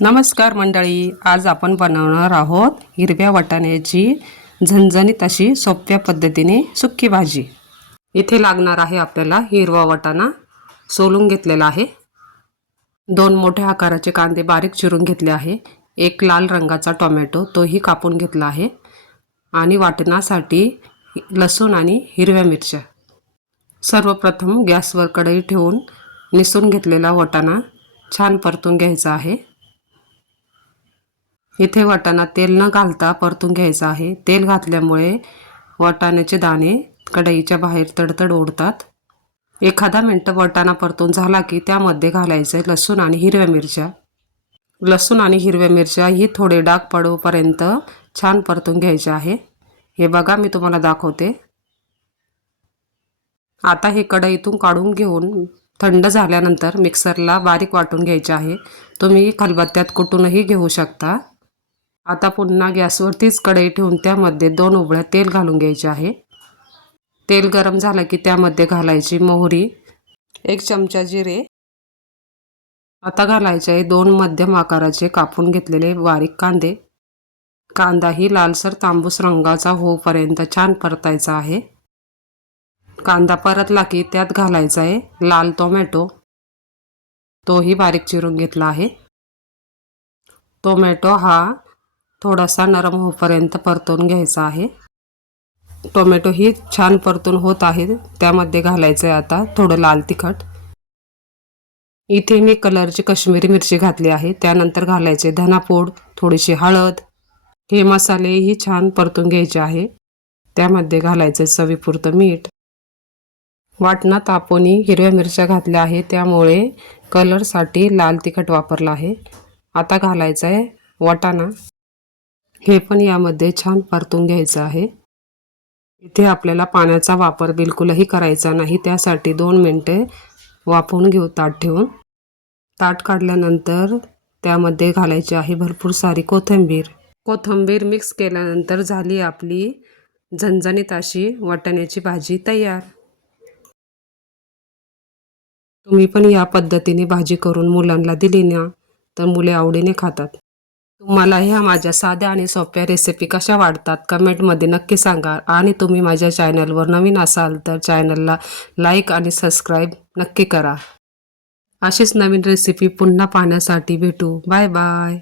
नमस्कार मंडळी आज आपण बनवणार आहोत हिरव्या वाटाण्याची झणझणीत अशी सोप्या पद्धतीने सुक्की भाजी. इथे लागणार आहे आपल्याला हिरवा वाटाणा सोलून घेतलेला आहे. दोन मोठ्या आकाराचे कांदे बारीक चिरून घेतले आहे. एक लाल रंगाचा टोमॅटो तोही कापून घेतला आहे. आणि वाटणासाठी लसूण आणि हिरव्या मिरच्या. सर्वप्रथम गॅसवर कढई ठेवून निसून घेतलेला वाटाणा छान परतून घ्यायचा आहे. इथे वाटाणा तेल न घालता परतून घ्यायचं आहे. तेल घातल्यामुळे वाटाण्याचे दाणे कढईच्या बाहेर तडतड ओढतात. एखादा मिनटं वाटाणा परतून झाला की त्यामध्ये घालायचं आहे लसूण आणि हिरव्या मिरच्या. लसूण आणि हिरव्या मिरच्या ही थोडे डाग पडोपर्यंत छान परतून घ्यायचे आहे. हे बघा मी तुम्हाला दाखवते. आता हे कढईतून काढून घेऊन थंड झाल्यानंतर मिक्सरला बारीक वाटून घ्यायचे आहे. तुम्ही खलबत्त्यात कुटूनही घेऊ शकता. आता पुन्हा गॅसवरतीच कढई ठेवून त्यामध्ये दोन उबळ्या तेल घालून घ्यायचे आहे. तेल गरम झालं की त्यामध्ये घालायची मोहरी एक चमचा जिरे. आता घालायचे आहे दोन मध्यम आकाराचे कापून घेतलेले बारीक कांदे. कांदाही लालसर तांबूस रंगाचा होऊपर्यंत छान परतायचा आहे. कांदा परतला की त्यात घालायचा आहे लाल टोमॅटो. तोही बारीक चिरून घेतला आहे. टोमॅटो हा थोडासा नरम होईपर्यंत परतून घ्यायचा आहे. टोमॅटो ही छान परतून होत आहे त्यामध्ये घालायचं आहे आता थोडं लाल तिखट. इथे मी कलरची कश्मीरी मिरची घातली आहे. त्यानंतर घालायचे धनापूड थोडीशी हळद. हे मसालेही छान परतून घ्यायचे आहे. त्यामध्ये घालायचे चवीपुरतं मीठ. वाटणात आपण हिरव्या मिरच्या घातल्या आहे त्यामुळे कलरसाठी लाल तिखट वापरला आहे. आता घालायचं आहे वाटाणा. हे पण यामध्ये छान परतून घ्यायचं आहे. इथे आपल्याला पाण्याचा वापर बिलकुलही करायचा नाही. त्यासाठी दोन मिनटे वाफवून घेऊ ताट ठेवून. ताट काढल्यानंतर त्यामध्ये घालायची आहे भरपूर सारी कोथिंबीर. कोथिंबीर मिक्स केल्यानंतर झाली आपली झणझणीत अशी वाटाण्याची भाजी तयार. तुम्ही पण या पद्धतीने भाजी करून मुलांना दिली ना तर मुले आवडीने खातात. तुम्हाला ह्या माझ्या साध्या आणि सोप्या रेसिपी कशा वाटतात? कमेंटमध्ये नक्की सांगा. आणि तुम्ही माझ्या चॅनलवर नवीन असाल तर चॅनलला लाईक आणि सबस्क्राईब नक्की करा. अशीच नवीन रेसिपी पुन्हा पाहण्यासाठी भेटू. Bye bye